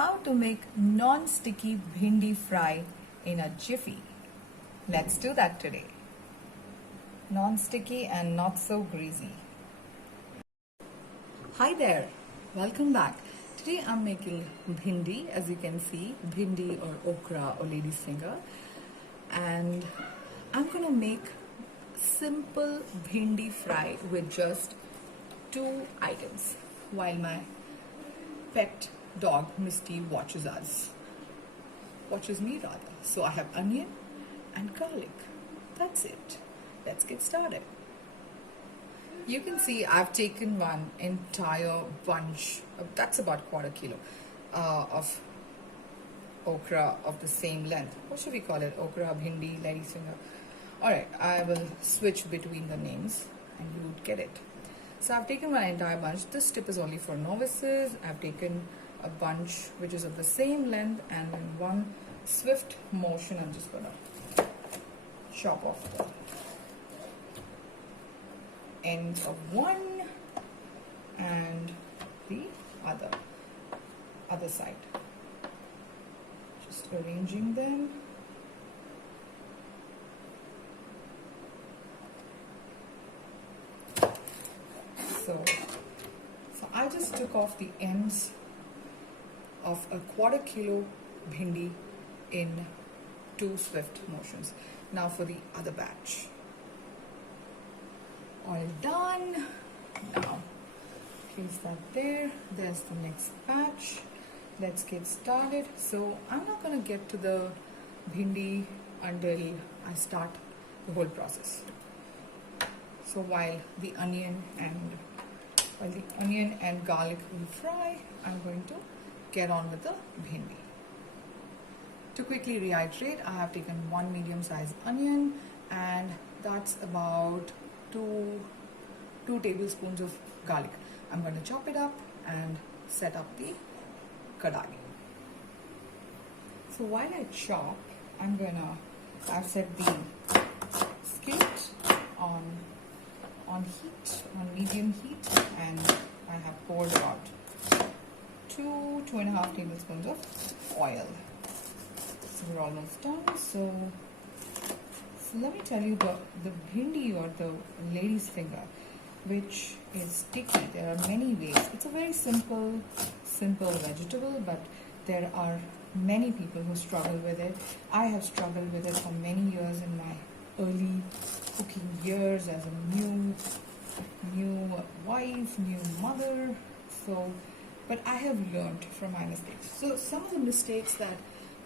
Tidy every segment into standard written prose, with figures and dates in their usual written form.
how to make non-sticky bhindi fry in a jiffy. Let's do that today. Non-sticky and not so greasy. Hi there, welcome back. Today I'm making bhindi, as you can see, bhindi or okra or lady's finger, and I'm gonna make simple bhindi fry with just 2 items while my pet dog Misty watches me rather. So I have onion and garlic. That's it. Let's get started. You can see I've taken one entire bunch, that's about quarter kilo of okra of the same length. What should we call it? Okra, bhindi, lady's finger. Alright, I will switch between the names and you would get it. So I've taken one entire bunch. This tip is only for novices. I've taken a bunch which is of the same length, and in one swift motion I'm just gonna chop off the ends of one and the other side. Just arranging them. So I just took off the ends of a quarter kilo bhindi in 2 swift motions. Now for the other batch. All done. Now place that there. There's the next batch. Let's get started. So I'm not going to get to the bhindi until I start the whole process. So while the onion and garlic will fry, I'm going to get on with the bhindi. To quickly reiterate, I have taken 1 medium-sized onion, and that's about 2 tablespoons of garlic. I'm going to chop it up and set up the kadai. So while I chop, I've set the skillet on medium heat, and I have poured about 2.5 tablespoons of oil. So we're almost done. So let me tell you, the bhindi or the lady's finger, which is sticky, there are many ways. It's a very simple vegetable, but there are many people who struggle with it. I have struggled with it for many years in my early cooking years as a new wife, new mother. But I have learned from my mistakes. So some of the mistakes that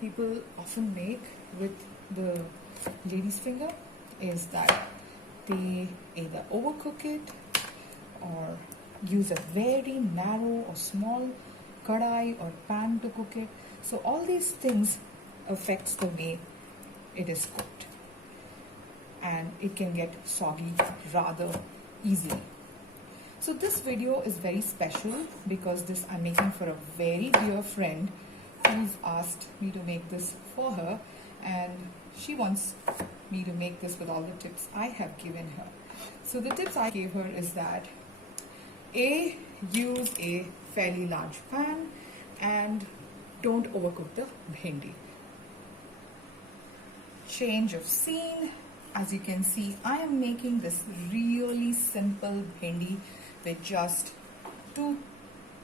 people often make with the lady's finger is that they either overcook it or use a very narrow or small kadai or pan to cook it. So all these things affects the way it is cooked, and it can get soggy rather easily. So this video is very special because this I'm making for a very dear friend who's asked me to make this for her, and she wants me to make this with all the tips I have given her. So the tips I gave her is that use a fairly large pan and don't overcook the bhindi. Change of scene. As you can see, I am making this really simple bhindi with just 2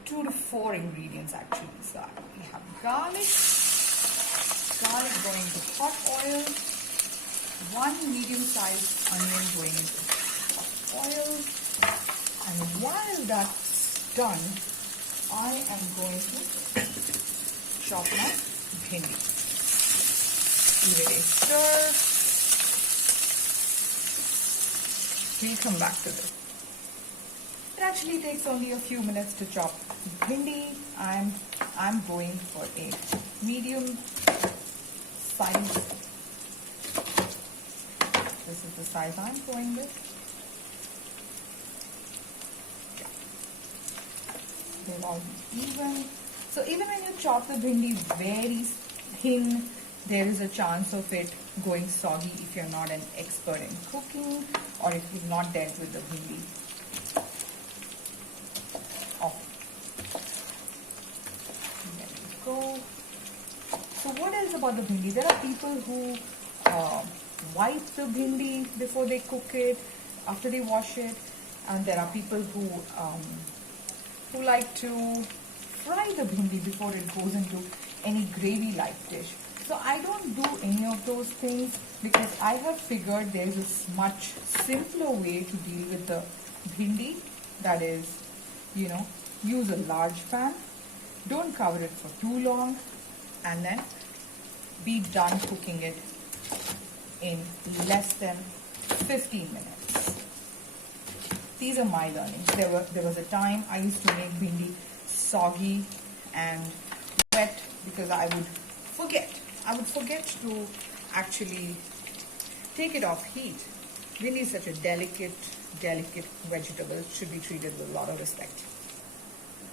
to 4 ingredients actually. So we have garlic going into hot oil, 1 medium-sized onion going into hot oil, and while that's done, I am going to chop my bhindi. Give it a stir. We'll come back to this. It actually takes only a few minutes to chop bhindi. I'm going for a medium size. This is the size I'm going with. They're almost even. So even when you chop the bhindi very thin, there is a chance of it going soggy if you're not an expert in cooking or if you've not dealt with the bhindi. There we go. So what else about the bhindi? There are people who wipe the bhindi before they cook it, after they wash it, and there are people who like to fry the bhindi before it goes into any gravy-like dish. So I don't do any of those things because I have figured there is a much simpler way to deal with the bhindi. That is, use a large pan, don't cover it for too long, and then be done cooking it in less than 15 minutes. These are my learnings. There was a time I used to make bhindi soggy and wet because I would forget to actually take it off heat. Bhindi is such a delicate vegetable. It should be treated with a lot of respect.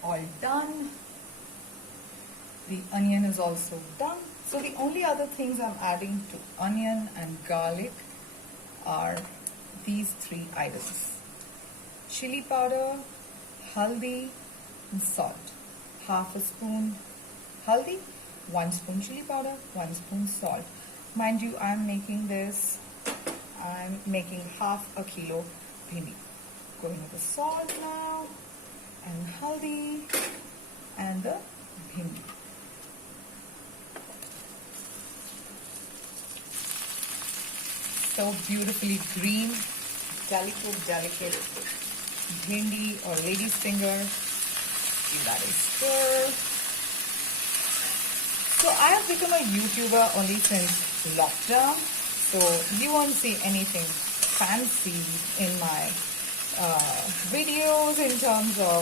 All done. The onion is also done. So the only other things I'm adding to onion and garlic are these 3 items: chili powder, haldi, and salt. Half a spoon haldi, 1 spoon chili powder, 1 spoon salt. Mind you, I'm making half a kilo bhindi. Going with the salt now, and haldi, and the bhindi. So beautifully green, delicate bhindi or lady's finger. Give that a stir. So I have become a YouTuber only since lockdown, so you won't see anything fancy in my videos in terms of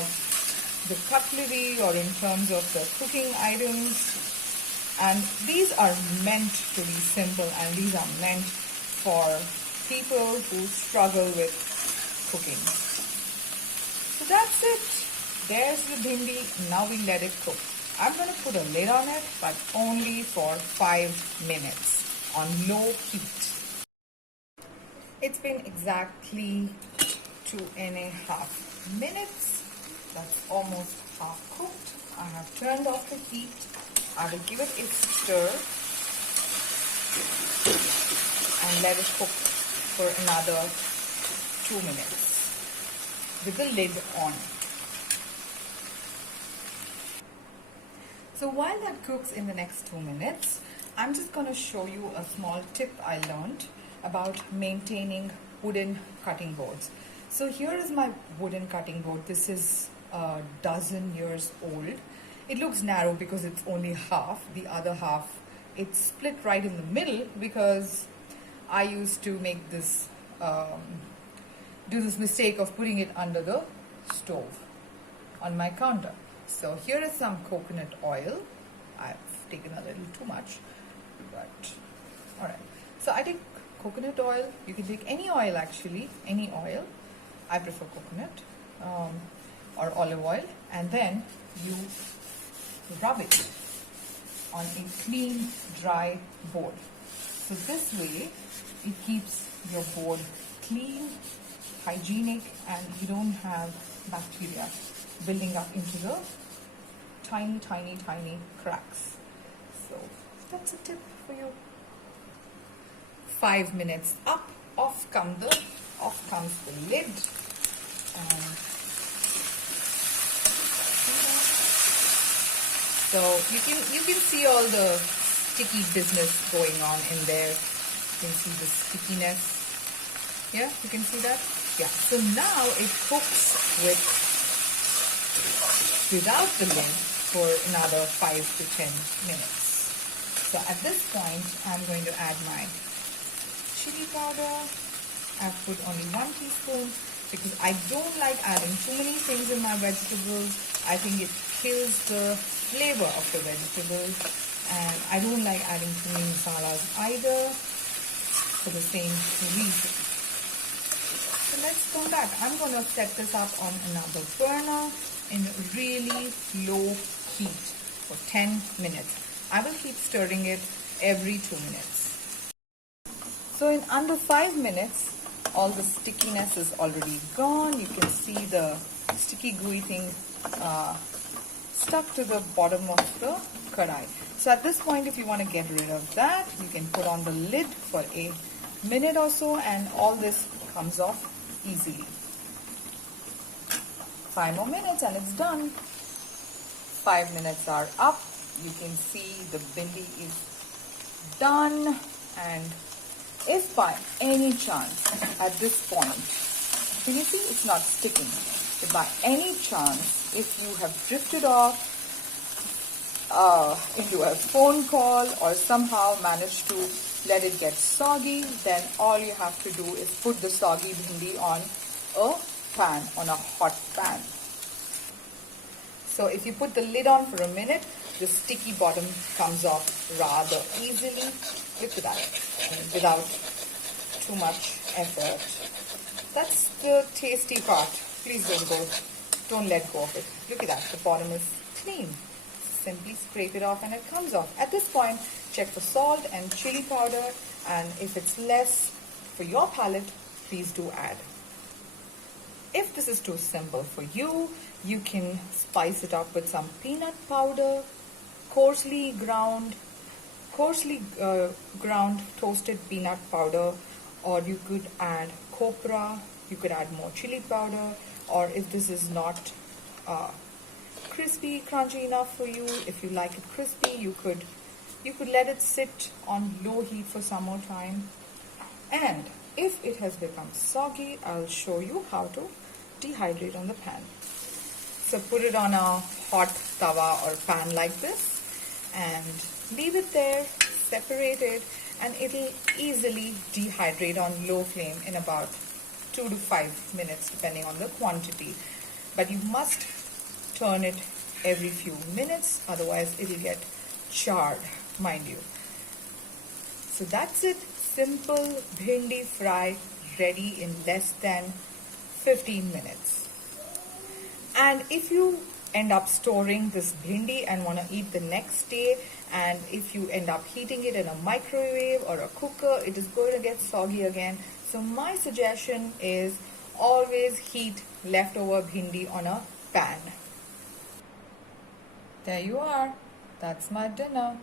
the cutlery or in terms of the cooking items. And these are meant to be simple, and these are meant for people who struggle with cooking. So that's it. There's the bhindi. Now we let it cook. I'm going to put a lid on it, but only for 5 minutes on low heat. It's been exactly 2.5 minutes. That's almost half cooked. I have turned off the heat. I will give it a stir and let it cook for another 2 minutes with the lid on. So while that cooks in the next 2 minutes, I'm just going to show you a small tip I learned about maintaining wooden cutting boards. So here is my wooden cutting board. This is a dozen years old. It looks narrow because it's only half. The other half, it's split right in the middle because I used to make this, do this mistake of putting it under the stove on my counter. So here is some coconut oil. I've taken a little too much, but all right. So I take coconut oil. You can take any oil actually, any oil. I prefer coconut or olive oil, and then you rub it on a clean, dry board. So this way, it keeps your board clean, hygienic, and you don't have bacteria building up into the tiny cracks. So that's a tip for you. 5 minutes up, off comes the lid, and so you can see all the sticky business going on in there. You can see the stickiness. Yeah, you can see that. Yeah. So now it cooks without the lid for another 5 to 10 minutes. So at this point, I'm going to add my chili powder. I've put only 1 teaspoon because I don't like adding too many things in my vegetables. I think it kills the flavor of the vegetables, and I don't like adding too many masalas either for the same reason. So let's come back. I'm going to set this up on another burner in really low heat for 10 minutes. I will keep stirring it every 2 minutes. So in under 5 minutes, all the stickiness is already gone. You can see the sticky gooey thing stuck to the bottom of the kadai. So at this point, if you want to get rid of that, you can put on the lid for a minute or so and all this comes off easily. 5 more minutes and it's done. 5 minutes are up. You can see the bhindi is done, and if by any chance at this point, can you see it's not sticking? If by any chance, if you have drifted off into a phone call or somehow managed to let it get soggy, then all you have to do is put the soggy bhindi on a pan, on a hot pan. So if you put the lid on for a minute, the sticky bottom comes off rather easily. Look at that, without too much effort. That's the tasty part. Please don't let go of it. Look at that, the bottom is clean. Simply scrape it off and it comes off. At this point, check for salt and chili powder, and if it's less for your palate, please do add. If this is too simple for you, you can spice it up with some peanut powder, coarsely ground toasted peanut powder, or you could add copra, you could add more chili powder, or if this is not crispy, crunchy enough for you, if you like it crispy, you could let it sit on low heat for some more time. And if it has become soggy, I'll show you how to dehydrate on the pan. So put it on a hot tawa or pan like this and leave it there, separate it, and it'll easily dehydrate on low flame in about 2 to 5 minutes depending on the quantity. But you must turn it every few minutes, otherwise it'll get charred, mind you. So that's it. Simple bhindi fry ready in less than 15 minutes. And if you end up storing this bhindi and want to eat the next day, and if you end up heating it in a microwave or a cooker, it is going to get soggy again. So my suggestion is always heat leftover bhindi on a pan. There you are. That's my dinner.